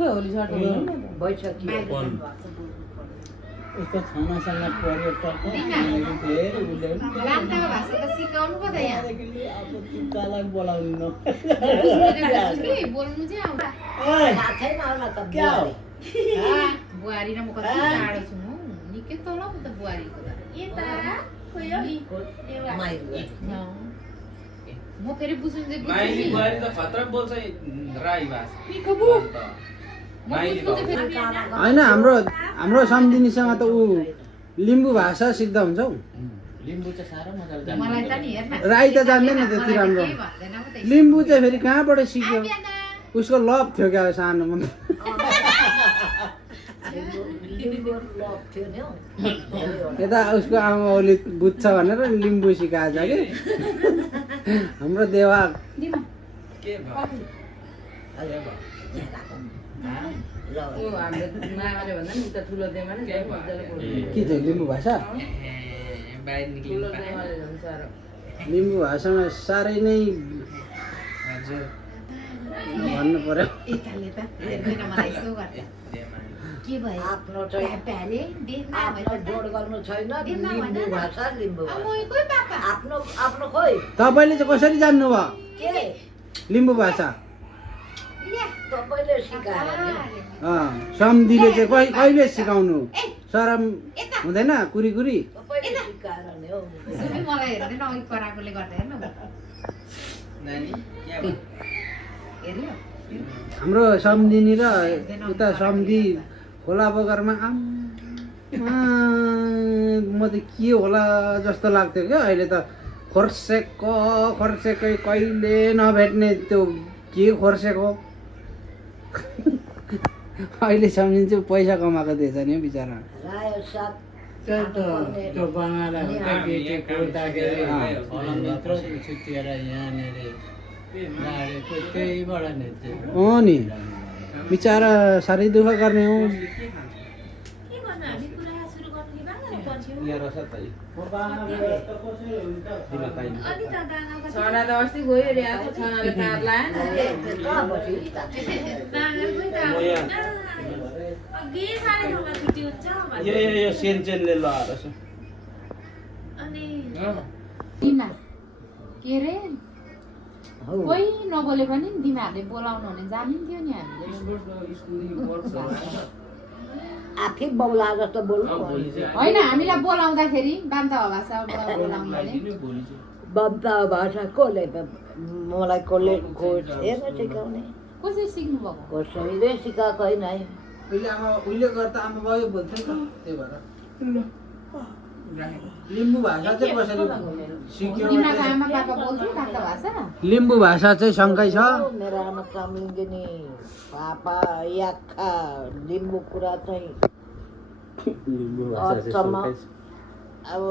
खै होली सर्ट उसको छानासँग पर्यटक चिन्तालाई बोलाउनु बुहारी र म कति टाढो छु निकै तल त बुहारीको म फेरि बुझ्नु होइन हाम्रो सम्झिनीसँग त ऊ लिम्बू भाषा सिक्दा हुन्छ हौ। लिम्बू चाहिँ साह्रो मजाले मलाई त नि हेर्न राई त जान्दैन त्यति राम्रो। लिम्बू चाहिँ फेरि कहाँबाट सिक्यो? उसको लभ थियो क्या सानोमा। यता उसको आमा बाउले बुझ्छ भनेर लिम्बू सिकाएछ कि हाम्रो देवा के थियो लिम्बू भाषा? लिम्बू भाषामा साह्रै नै भन्नु पर्यो। के भयो आफ्नो जोड गर्नु छैन लिम्बू भाषा लिम्बू आफ्नो आफ्नो खोइ तपाईँले चाहिँ कसरी जान्नुभयो लिम्बू भाषा? तपाईँले सिकाएर सम्धीले चाहिँ कहिले सिकाउनु? शरम हुँदैन कुरी कुरी? तपाईँले सिकाएर नि हौ मलाई हेर्दैन अघि कराकोले गर्दा हेर्नु हेर्यो हाम्रो सम्धिनी र उता सम्धि खोला बगरमा म त के होला जस्तो लाग्थ्यो क्या। अहिले त खोर्सेकै कहिले नभेट्ने त्यो के खोर्सेको अहिले सम्झिन्छ पैसा कमाएको दिएछ नि बिचरा। त्यो बङ्गाला केटी खोज्दाखेरि यत्रो छुट्टिएर यहाँनिर लाडेको त्यहीबाट नै अँ नि बिचरा साह्रै दुःख गर्ने हो। छना त अस्ति गयो रे आको छनाले पार लाएन यो सेन्चेनले लगाएर छ अनि दिमा के रे कोही नबोले पनि दिमाहरूले बोलाउनु भने जानिन्थ्यो नि हामीले आफै बौला जस्तो बोल्नु होइन हामीलाई बोलाउँदाखेरि बान्ता भाषा बोलाउनु भने बान्ता भाषा कसले मलाई कसले खोजेर सिकाउने कसरी सिक्नु भएको कसैले सिकाएको होइन है उहिले गर्दा आमा बाउ बोल्थे नि त्यही भएर लिम्बू भाषा चाहिँ कसरी सिक्यो? तिमीको आमा बाबा बोल्थे बान्ता भाषा? लिम्बू भाषा चाहिँ सँगै छ। मेरो आमा कामलिङ्गे नि पापा याक्खा लिम्बू कुरा चाहिँ अब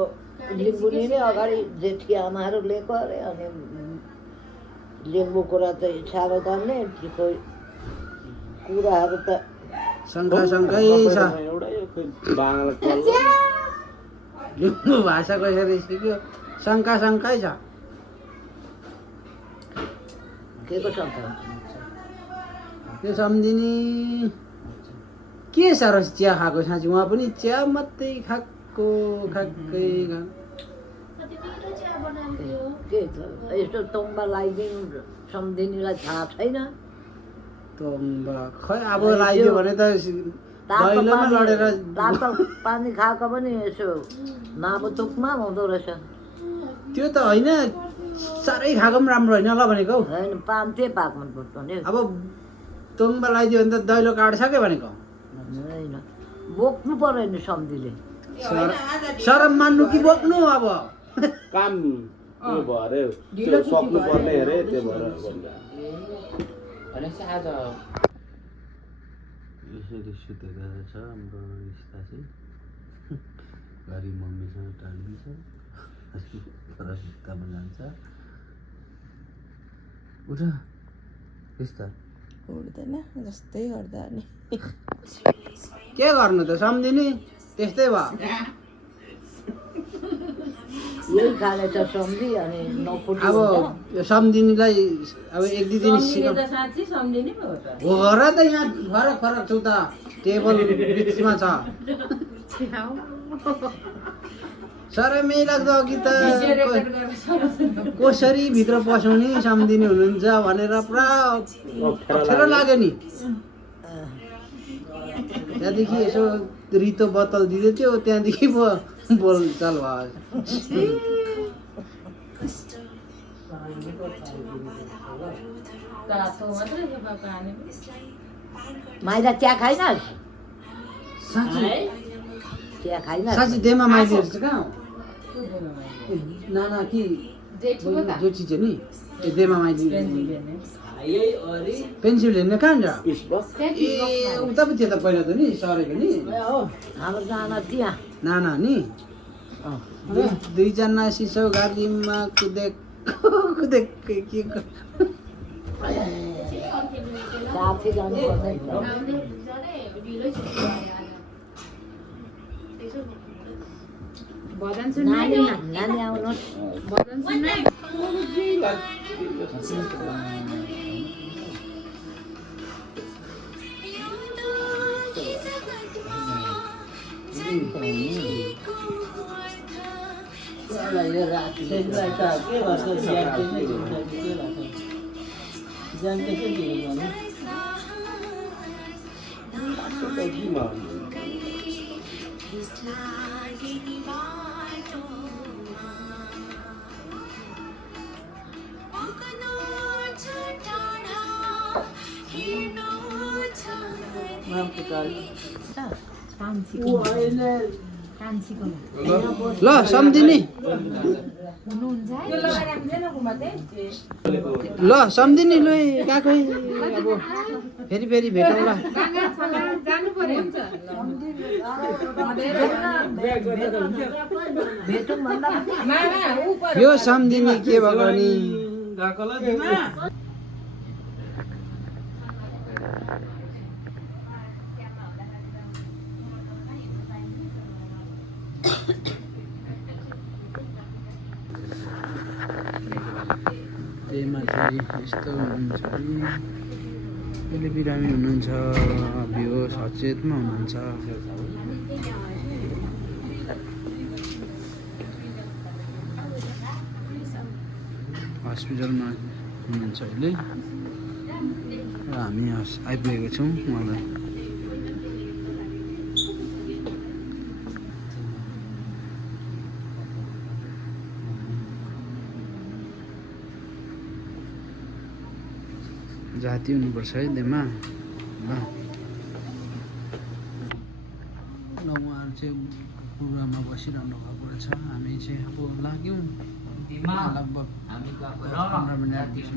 लिम्बू नि अगाडि जेठी आमाहरूले गरे अनि लिम्बू कुरा चाहिँ साह्रो जान्ने कुराहरू त सँगै छ। लिम्बू भाषा कसरी सिक्यो? शङ्का छ। के को शङ्का? त्यो सम्झिनी के साह्रो चिया खाएको साँच्ची उहाँ पनि चिया मात्रै खाएको खाएकै के यस्तो तोम्बा लगाइदिनु सम्झिनीलाई थाहा छैन। तोम्बा खै अब लगाइदियो भने त दैलोमा लडेर तातो पानी खाएको पनि यसो नाबुतुकमा हुँदो रहेछ। त्यो त होइन साह्रै खाएको पनि राम्रो होइन ल भनेको। होइन पान्थे पाक्नु पर्छ नि। अब तोम्बा लगाइदियो भने त दैलो काट्छ के भनेको होइन बोक्नु पर्यो नि सम्झीले। शरम मान्नु कि बोक्नु? अब काम त्यो भरे त्यो सक्नु पर्ने अरे त्यो भएर भनेपछि आज यसरी सुतेको छ हाम्रो रिस्ता चाहिँ। घरि मम्मीसँग टाढिन्छ तर सुत्तामा जान्छ। उठ रिस्ता उठ्दैन जस्तै गर्दा नि के गर्नु त सम्झिनी त्यस्तै भयो। यही खाले त सम्झी अनि नफुट्यो अब यो सम्धिनीलाई अब एक दुई दिन सिकाउ साँच्ची सम्झिने पो हो त हो र त यहाँ फरक फरक छु त टेबल बिचमा छ साह्रै मेलाग्दो अघि त कसरी भित्र पसाउने सम्धिनी हुनुहुन्छ भनेर पुरा अप्ठ्यारो लाग्यो नि त्यहाँदेखि यसो रितो बोतल दिँदै थियो त्यहाँदेखि पो बोलचाल भयो माइला चिया खाइन साँच्ची चिया खाइन साँच्ची देमा माइतीहरू चाहिँ कहाँ हो नाना कि जोची चाहिँ नि ए देमा माइती पेन्सिल हेर्ने कहाँ छ ए उता पो थियो त पहिला त नि सरेको नि हाम्रो नाना त्यहाँ नाना नि दुईजना सिसौ गाडीमा कुदेक के साथी जानु पर्दैन नानी नानी आउनुहोस् त्यसलाई त के गर्छ ज्यान त्यसै हुन्छ कि के लाग्छ ज्यान त्यसै दिनु भने ल सम्धिनी ल सम्धिनी लु गएको अब फेरि भेटौँला यो सम्धिनी के भएको नि त्यहीमा चाहिँ यस्तो हुनुहुन्छ कि कहिले बिरामी हुनुहुन्छ बेहोस सचेतमा हुनुहुन्छ हस्पिटलमा हुनुहुन्छ अहिले र हामी आइपुगेको छौँ उहाँलाई जाति हुनुपर्छ है देमा ल उहाँहरू चाहिँ पुरामा बसिरहनु भएको रहेछ हामी चाहिँ अब लाग्यौँ लगभग 15 मिनट त्यस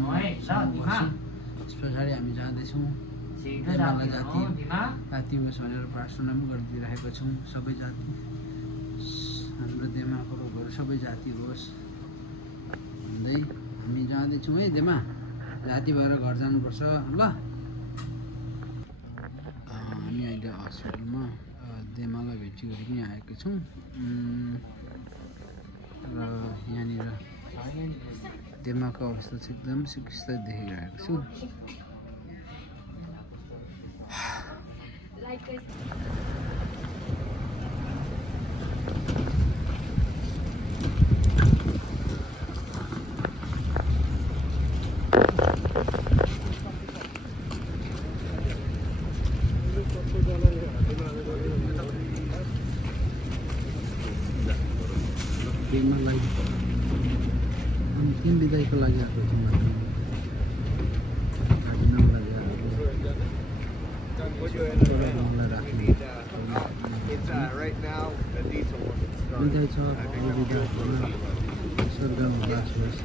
पछाडि हामी जाँदैछौँ देमालाई जाति होस् भनेर प्रार्थना पनि गरिदिइरहेको छौँ सबै जाति हाम्रो देमाको रोगहरू सबै जाति होस् भन्दै हामी जाँदैछौँ है देमा जाति भएर घर जानुपर्छ ल हामी अहिले हस्पिटलमा देमालाई भेटी गरी पनि आएका छौँ र यहाँनिर देमाको अवस्था चाहिँ एकदम सुकिस्त देखिरहेको छु देमालाई अन्तिम बिदाईको लागि आएको छौँ बिदाई छ स्वर्गमा बास होस्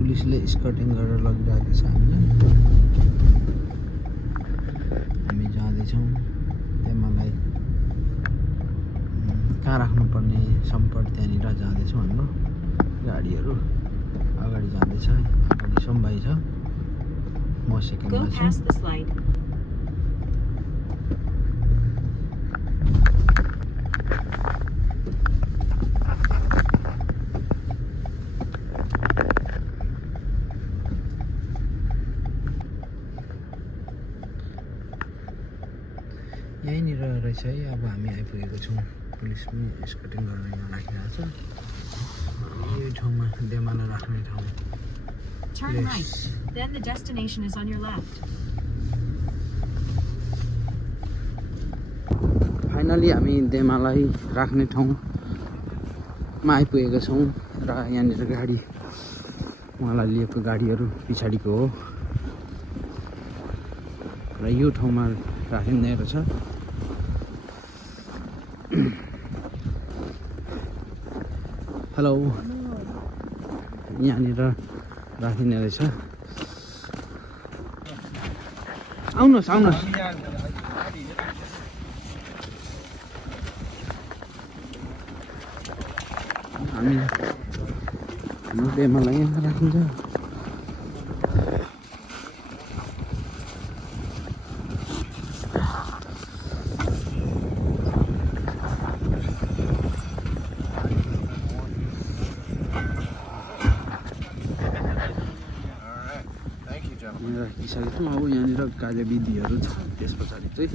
पुलिसले स्कटिङ गरेर लगिरहेको छ हामीलाई हामी जाँदैछौँ देमालाई सम्पर्क त्यहाँनिर जाँदैछ हाम्रो गाडीहरू अगाडि जाँदैछ अगाडि सोमबाई छ म सेकेन्डमा छु यहीँनिर रहेछ है अब हामी आइपुगेको छौँ पुलिस पनि स्कटिङ गरेर यहाँ राखिरहेको छ यो ठाउँमा देमाला राख्ने ठाउँ Turn right, then the destination is on your left. Finally हामी देमालाई राख्ने ठाउँमा आइपुगेका छौँ र यहाँनिर गाडी उहाँलाई लिएको गाडीहरू पछाडिको हो र यो ठाउँमा राखिँदै रहेछ हेलो यहाँनिर राखिने रहेछ आउनुहोस् आउनुहोस् हामी हाम्रो बेमालाई यहाँ राखिन्छ राखिसकेको छौँ अब यहाँनिर कार्यविधिहरू छ त्यस पछाडि चाहिँ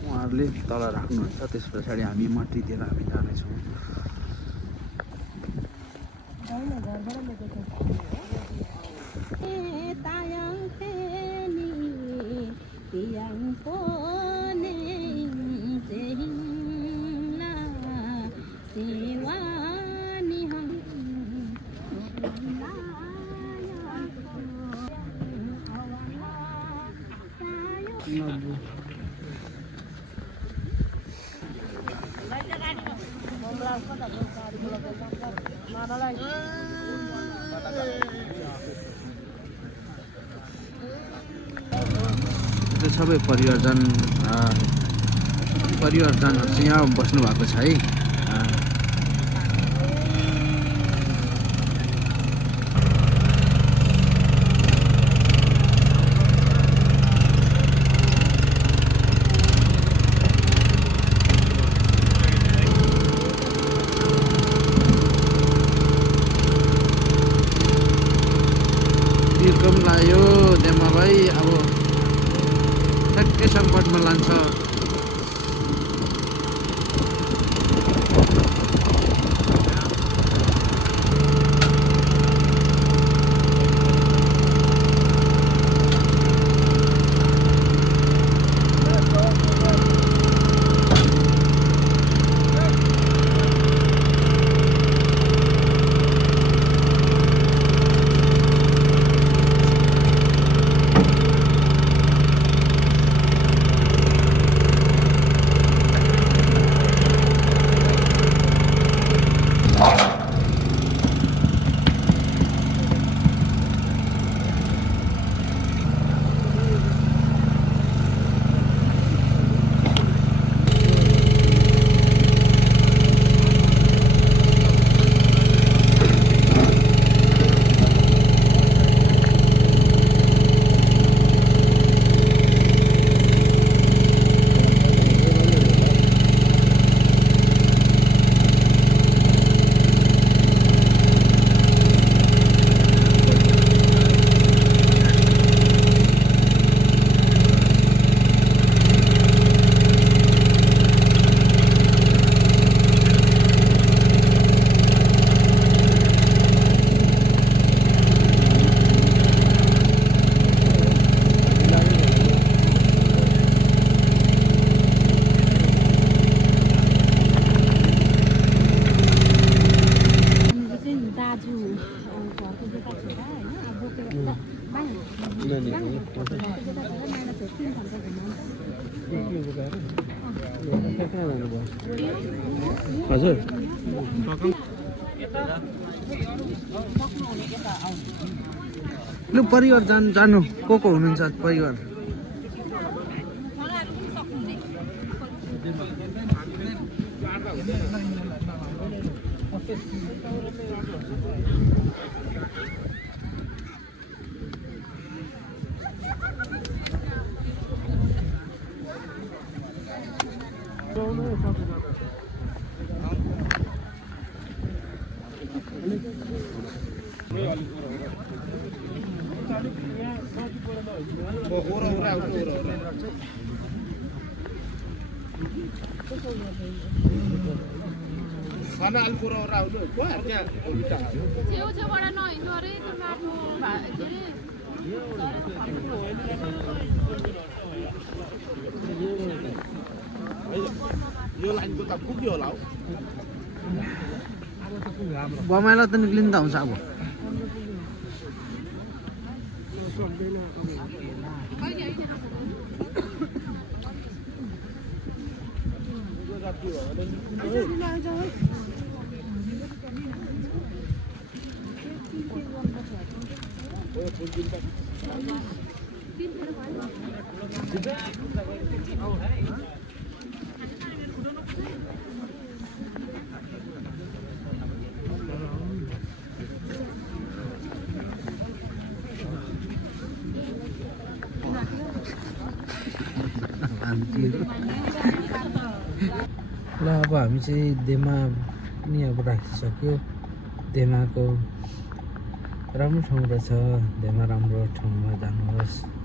उहाँहरूले तल राख्नुहुन्छ त्यस पछाडि हामी मट्टीतिर हामी जानेछौँ त्यो सबै परिवारजनहरू चाहिँ यहाँ बस्नु भएको छ है बिर्कम लाग्यो देमालाई अब ठ्याक्कै सङ्कटमा लान्छ हजुर लु परिवार जानु को हुनुहुन्छ परिवार छेउछेउबाट नहिँड्नु अरे त्यो माटो के अरे यो लाइनको त पुग्यो होला हौ बमाइला त निक्लिनु त हुन्छ अब ल अब हामी चाहिँ देमा पनि अब राखिसक्यो देमाको राम्रो ठाउँ रहेछ देमा राम्रो ठाउँमा जानुहोस्